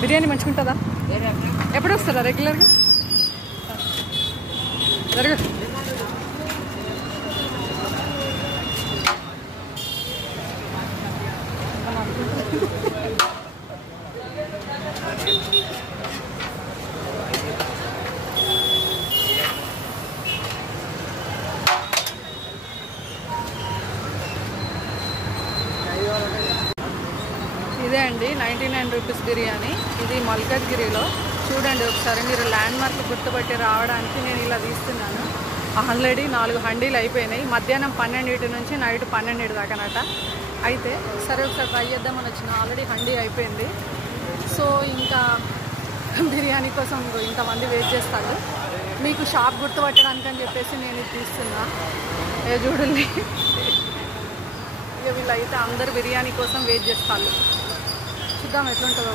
బిర్యానీ మంచిగా ఉంటుందా? ఎప్పుడు వస్తారా రెగ్యులర్గా? జరుగు. ఇదే అండి 99 రూపీస్ బిర్యానీ. ఇది మల్కజ్గిరిలో. చూడండి ఒకసారి, మీరు ల్యాండ్ మార్క్ గుర్తుపట్టి రావడానికి నేను ఇలా తీస్తున్నాను. ఆల్రెడీ 4 హండీలు అయిపోయినాయి. మధ్యాహ్నం 12 నుంచి నైట్ 12 దాకానట. అయితే సరే ఒకసారి ట్రై చేద్దామని వచ్చిన. ఆల్రెడీ హండీ అయిపోయింది. సో ఇంకా బిర్యానీ కోసం ఇంతమంది వెయిట్ చేస్తాడు. మీకు షాప్ గుర్తుపట్టడానికి అని చెప్పేసి నేను ఇది తీస్తున్నా. చూడండి, ఇక వీళ్ళైతే అందరు బిర్యానీ కోసం వెయిట్ చేస్తారు. చూద్దాం ఎట్లుంటుందో.